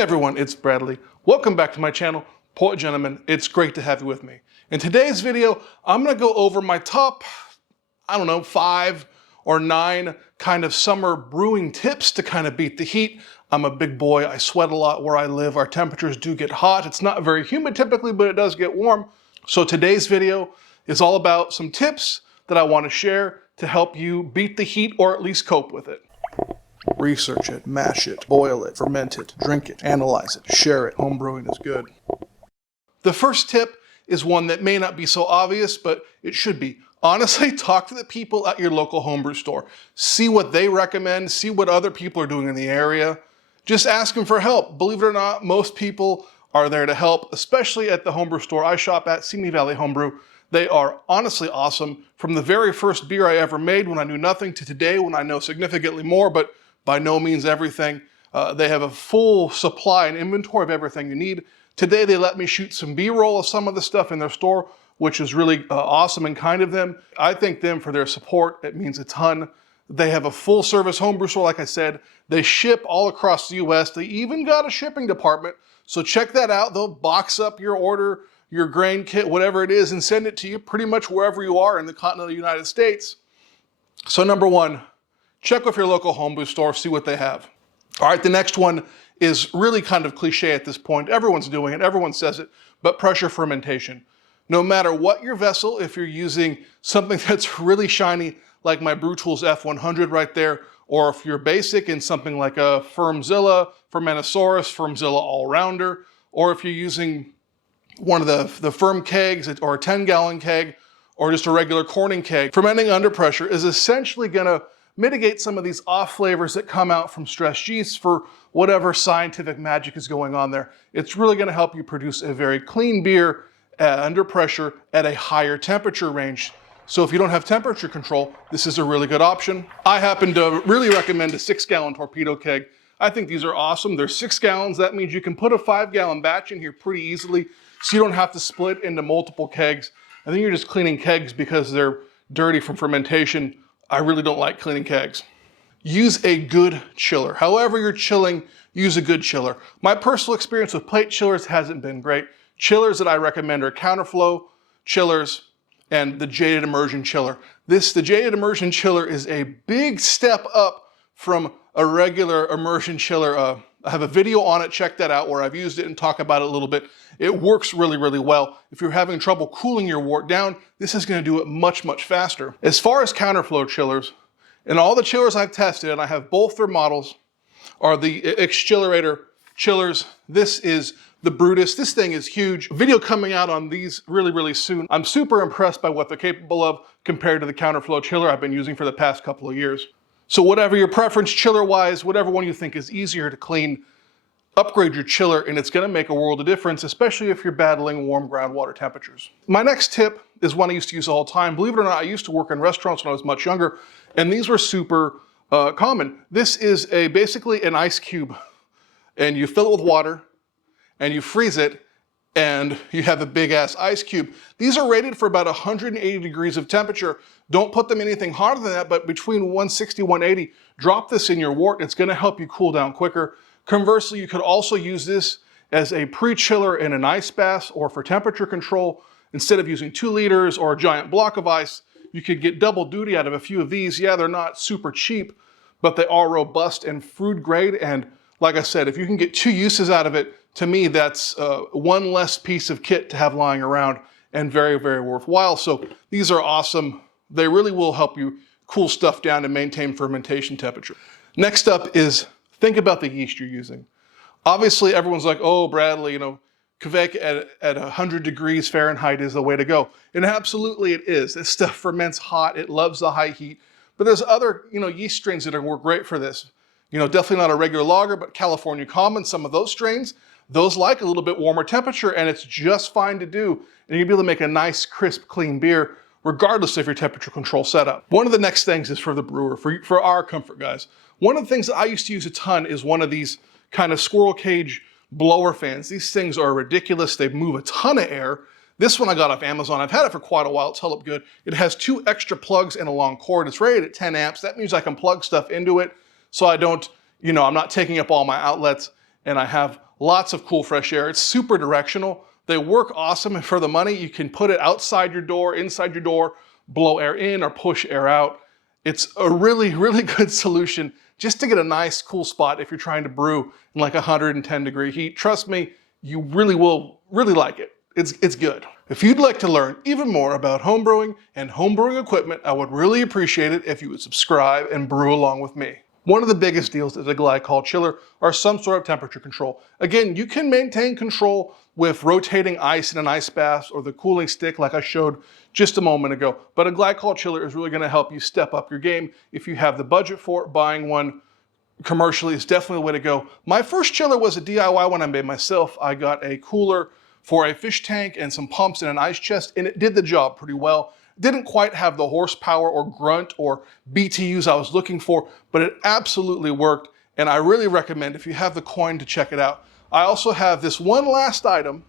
Hey everyone, it's Bradley. Welcome back to my channel, Poet Gentleman. It's great to have you with me. In today's video, I'm gonna go over my top, 5 or 9 kind of summer brewing tips to kind of beat the heat. I'm a big boy, I sweat a lot where I live. Our temperatures do get hot. It's not very humid typically, but it does get warm. So today's video is all about some tips that I wanna share to help you beat the heat or at least cope with it. Research it, mash it, boil it, ferment it, drink it, analyze it, share it. Homebrewing is good. The first tip is one that may not be so obvious, but it should be. Honestly, talk to the people at your local homebrew store. See what they recommend, see what other people are doing in the area. Just ask them for help. Believe it or not, most people are there to help, especially at the homebrew store I shop at, Simi Valley Homebrew. They are honestly awesome. From the very first beer I ever made when I knew nothing to today when I know significantly more, but by no means everything. They have a full supply and inventory of everything you need. Today they let me shoot some B-roll of some of the stuff in their store, which is really awesome and kind of them. I thank them for their support. It means a ton. They have a full service homebrew store, like I said. They ship all across the US. They even got a shipping department. So check that out. They'll box up your order, your grain kit, whatever it is, and send it to you pretty much wherever you are in the continental United States. So number one, check with your local homebrew store, see what they have. All right, the next one is really kind of cliche at this point. Everyone's doing it, everyone says it, but pressure fermentation. No matter what your vessel, if you're using something that's really shiny, like my Brew Tools F100 right there, or if you're basic in something like a Firmzilla, Fermentosaurus, Firmzilla All-Rounder, or if you're using one of the firm kegs or a 10-gallon keg, or just a regular corning keg, fermenting under pressure is essentially gonna mitigate some of these off flavors that come out from stressed yeast for whatever scientific magic is going on there. It's really going to help you produce a very clean beer under pressure at a higher temperature range. So if you don't have temperature control, this is a really good option. I happen to really recommend a 6-gallon torpedo keg. I think these are awesome. They're 6 gallons. That means you can put a 5-gallon batch in here pretty easily, so you don't have to split into multiple kegs. I think you're just cleaning kegs because they're dirty from fermentation. I really don't like cleaning kegs. Use a good chiller. However you're chilling, use a good chiller. My personal experience with plate chillers hasn't been great. Chillers that I recommend are counterflow chillers and the jaded immersion chiller. The jaded immersion chiller is a big step up from a regular immersion chiller. I have a video on it, check that out, where I've used it and talk about it a little bit. It works really, really well. If you're having trouble cooling your wort down, this is gonna do it much, much faster. As far as counterflow chillers, in all the chillers I've tested, and I have both their models, are the Xchillerator chillers. This is the Brutus. This thing is huge. Video coming out on these really, really soon. I'm super impressed by what they're capable of compared to the counterflow chiller I've been using for the past couple of years. So whatever your preference chiller-wise, whatever one you think is easier to clean, upgrade your chiller and it's gonna make a world of difference, especially if you're battling warm groundwater temperatures. My next tip is one I used to use all the time. Believe it or not, I used to work in restaurants when I was much younger, and these were super common. This is basically an ice cube, and you fill it with water, and you freeze it, and you have a big ass ice cube. These are rated for about 180 degrees of temperature. Don't put them anything hotter than that, but between 160, 180, drop this in your wort. It's gonna help you cool down quicker. Conversely, you could also use this as a pre-chiller in an ice bath or for temperature control. Instead of using 2 liters or a giant block of ice, you could get double duty out of a few of these. Yeah, they're not super cheap, but they are robust and food grade. And like I said, if you can get 2 uses out of it, to me, that's one less piece of kit to have lying around and very, very worthwhile. So these are awesome. They really will help you cool stuff down and maintain fermentation temperature. Next up is think about the yeast you're using. Obviously, everyone's like, oh, Bradley, Kveik at 100 degrees Fahrenheit is the way to go. And absolutely it is. This stuff ferments hot. It loves the high heat. But there's other, yeast strains that work great for this. Definitely not a regular lager, but California Common, some of those strains, those like a little bit warmer temperature, and it's just fine to do. And you'll be able to make a nice, crisp, clean beer, regardless of your temperature control setup. One of the next things is for the brewer, for our comfort, guys. One of the things that I used to use a ton is one of these kind of squirrel cage blower fans. These things are ridiculous. They move a ton of air. This one I got off Amazon. I've had it for quite a while. It's held up good. It has 2 extra plugs and a long cord. It's rated at 10 amps. That means I can plug stuff into it so I don't, I'm not taking up all my outlets, and I have lots of cool fresh air. It's super directional. They work awesome, and for the money, you can put it outside your door, inside your door, blow air in or push air out. It's a really, really good solution just to get a nice, cool spot if you're trying to brew in like 110-degree heat. Trust me, you really will really like it. It's good. If you'd like to learn even more about homebrewing and homebrewing equipment, I would really appreciate it if you would subscribe and brew along with me. One of the biggest deals is a glycol chiller or some sort of temperature control. Again, you can maintain control with rotating ice in an ice bath or the cooling stick like I showed just a moment ago. But a glycol chiller is really going to help you step up your game. If you have the budget for it, buying one commercially is definitely the way to go. My first chiller was a DIY one I made myself. I got a cooler for a fish tank and some pumps and an ice chest, and it did the job pretty well. Didn't quite have the horsepower or grunt or BTUs I was looking for, but it absolutely worked, and I really recommend if you have the coin to check it out. I also have this one last item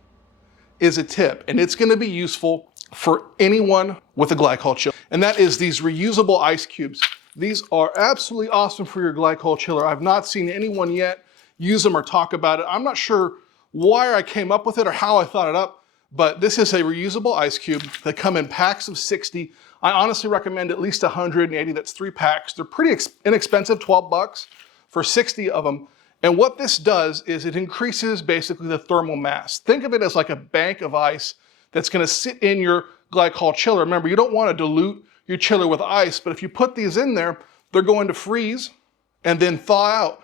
is a tip, and it's going to be useful for anyone with a glycol chiller, and that is these reusable ice cubes. These are absolutely awesome for your glycol chiller. I've not seen anyone yet use them or talk about it. I'm not sure why I came up with it or how I thought it up, but this is a reusable ice cube. They come in packs of 60. I honestly recommend at least 180. That's 3 packs. They're pretty inexpensive, 12 bucks for 60 of them. And what this does is it increases basically the thermal mass. Think of it as like a bank of ice that's going to sit in your glycol chiller. Remember, you don't want to dilute your chiller with ice, but if you put these in there, they're going to freeze and then thaw out.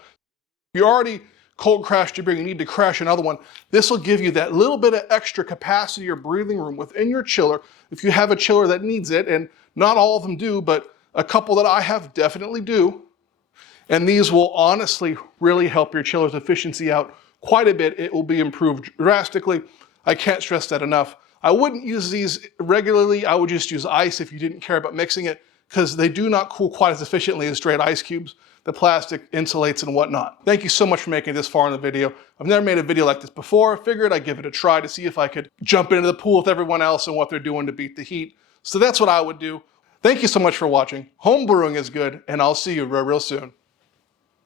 You already cold crashed your beer, you need to crash another one. This will give you that little bit of extra capacity or breathing room within your chiller. If you have a chiller that needs it, and not all of them do, but a couple that I have definitely do. And these will honestly really help your chiller's efficiency out quite a bit. It will be improved drastically. I can't stress that enough. I wouldn't use these regularly. I would just use ice if you didn't care about mixing it, because they do not cool quite as efficiently as straight ice cubes. The plastic insulates and whatnot. Thank you so much for making it this far in the video. I've never made a video like this before. I figured I'd give it a try to see if I could jump into the pool with everyone else and what they're doing to beat the heat. So that's what I would do. Thank you so much for watching. Home brewing is good, and I'll see you real soon.